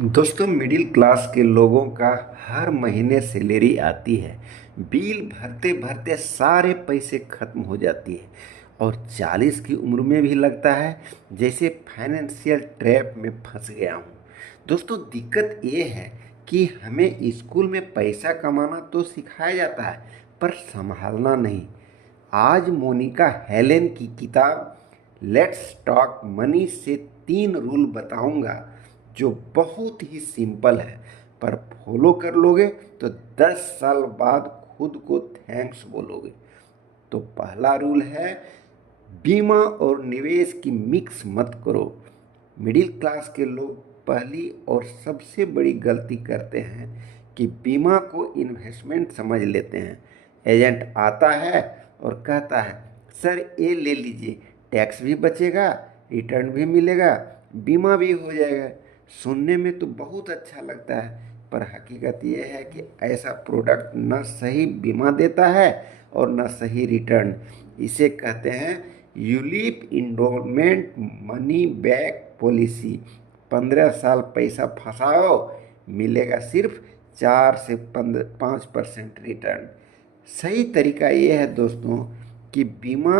दोस्तों, middle class के लोगों का हर महीने सैलरी आती है। बिल भरते भरते सारे पैसे खत्म हो जाती है और 40 की उम्र में भी लगता है जैसे फाइनेंशियल ट्रैप में फंस गया हूँ। दोस्तों, दिक्कत ये है कि हमें स्कूल में पैसा कमाना तो सिखाया जाता है पर संभालना नहीं। आज मोनिका हेलेन की किताब लेट्स टॉक मनी से 3 रूल बताऊंगा जो बहुत ही सिंपल है, पर फॉलो कर लोगे तो 10 साल बाद खुद को थैंक्स बोलोगे। तो पहला रूल है, बीमा और निवेश की मिक्स मत करो। मिडिल क्लास के लोग पहली और सबसे बड़ी गलती करते हैं कि बीमा को इन्वेस्टमेंट समझ लेते हैं। एजेंट आता है और कहता है, सर ये ले लीजिए, टैक्स भी बचेगा, रिटर्न भी मिलेगा, बीमा भी हो जाएगा। सुनने में तो बहुत अच्छा लगता है, पर हकीकत ये है कि ऐसा प्रोडक्ट न सही बीमा देता है और न सही रिटर्न। इसे कहते हैं ULIP enrolment money back policy. 15 साल पैसा फंसाओ, मिलेगा सिर्फ 4 से 5% रिटर्न। सही तरीका ये है दोस्तों कि बीमा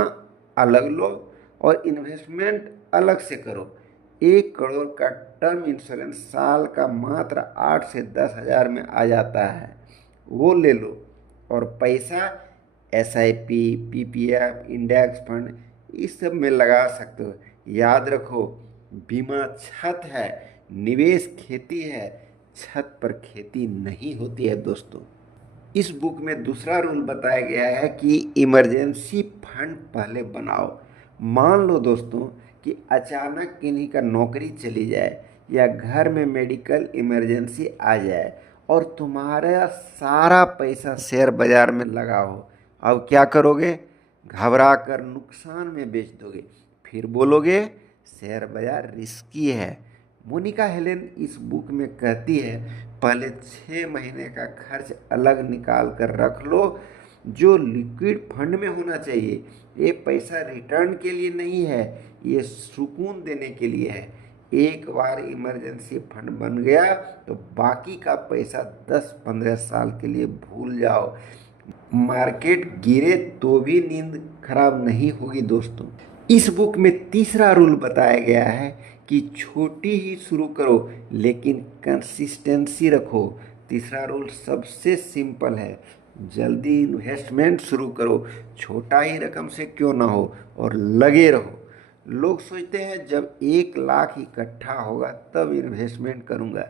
अलग लो और इन्वेस्टमेंट अलग से करो। 1 करोड़ का टर्म इंश्योरेंस साल का मात्र 8 से 10 हज़ार में आ जाता है, वो ले लो। और पैसा SIP, PPF, इंडेक्स फंड इस सब में लगा सकते हो। याद रखो, बीमा छत है, निवेश खेती है। छत पर खेती नहीं होती है दोस्तों। इस बुक में दूसरा रूल बताया गया है कि इमरजेंसी फंड पहले बनाओ। मान लो दोस्तों कि अचानक किन्हीं का नौकरी चली जाए या घर में मेडिकल इमरजेंसी आ जाए और तुम्हारा सारा पैसा शेयर बाजार में लगा हो। अब क्या करोगे? घबरा कर नुकसान में बेच दोगे, फिर बोलोगे शेयर बाजार रिस्की है। मोनिका हेलेन इस बुक में कहती है, पहले 6 महीने का खर्च अलग निकाल कर रख लो जो लिक्विड फंड में होना चाहिए। ये पैसा रिटर्न के लिए नहीं है, ये सुकून देने के लिए है। एक बार इमरजेंसी फंड बन गया तो बाकी का पैसा 10-15 साल के लिए भूल जाओ। मार्केट गिरे तो भी नींद खराब नहीं होगी दोस्तों। इस बुक में तीसरा रूल बताया गया है कि छोटी ही शुरू करो लेकिन कंसिस्टेंसी रखो। तीसरा रूल सबसे सिंपल है, जल्दी इन्वेस्टमेंट शुरू करो, छोटा ही रकम से क्यों ना हो, और लगे रहो। लोग सोचते हैं जब 1 लाख इकट्ठा होगा तब इन्वेस्टमेंट करूंगा,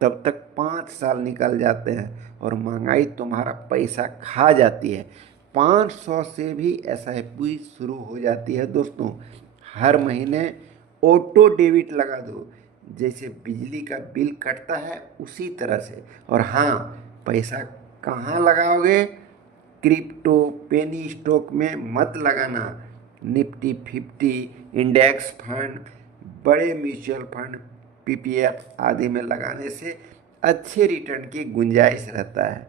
तब तक 5 साल निकल जाते हैं और महंगाई तुम्हारा पैसा खा जाती है। 500 से भी SIP शुरू हो जाती है दोस्तों। हर महीने ऑटो डेबिट लगा दो, जैसे बिजली का बिल कटता है उसी तरह से। और हाँ, पैसा कहाँ लगाओगे? क्रिप्टो पेनी स्टॉक में मत लगाना। निफ्टी 50, इंडेक्स फंड, बड़े म्यूचुअल फंड, PPF आदि में लगाने से अच्छे रिटर्न की गुंजाइश रहता है।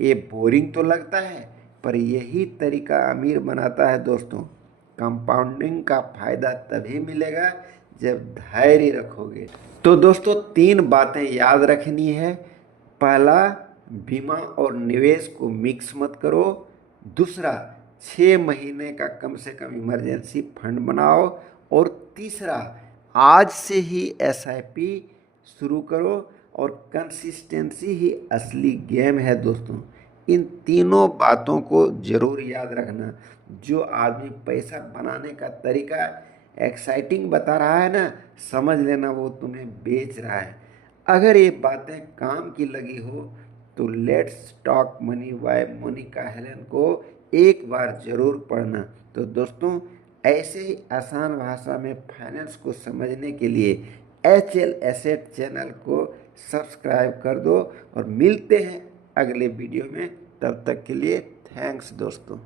ये बोरिंग तो लगता है, पर यही तरीका अमीर बनाता है दोस्तों। कंपाउंडिंग का फायदा तभी मिलेगा जब धैर्य रखोगे। तो दोस्तों, 3 बातें याद रखनी है। पहला, बीमा और निवेश को मिक्स मत करो। दूसरा, 6 महीने का कम से कम इमरजेंसी फंड बनाओ। और तीसरा, आज से ही SIP शुरू करो। और कंसिस्टेंसी ही असली गेम है दोस्तों। इन तीनों बातों को जरूर याद रखना। जो आदमी पैसा बनाने का तरीका एक्साइटिंग बता रहा है ना, समझ लेना वो तुम्हें बेच रहा है। अगर ये बातें काम की लगी हो तो let's talk money by Monica Helen को एक बार जरूर पढ़ना। तो दोस्तों, ऐसे ही आसान भाषा में फाइनेंस को समझने के लिए HL एसेट चैनल को सब्सक्राइब कर दो और मिलते हैं अगले वीडियो में। तब तक के लिए थैंक्स दोस्तों।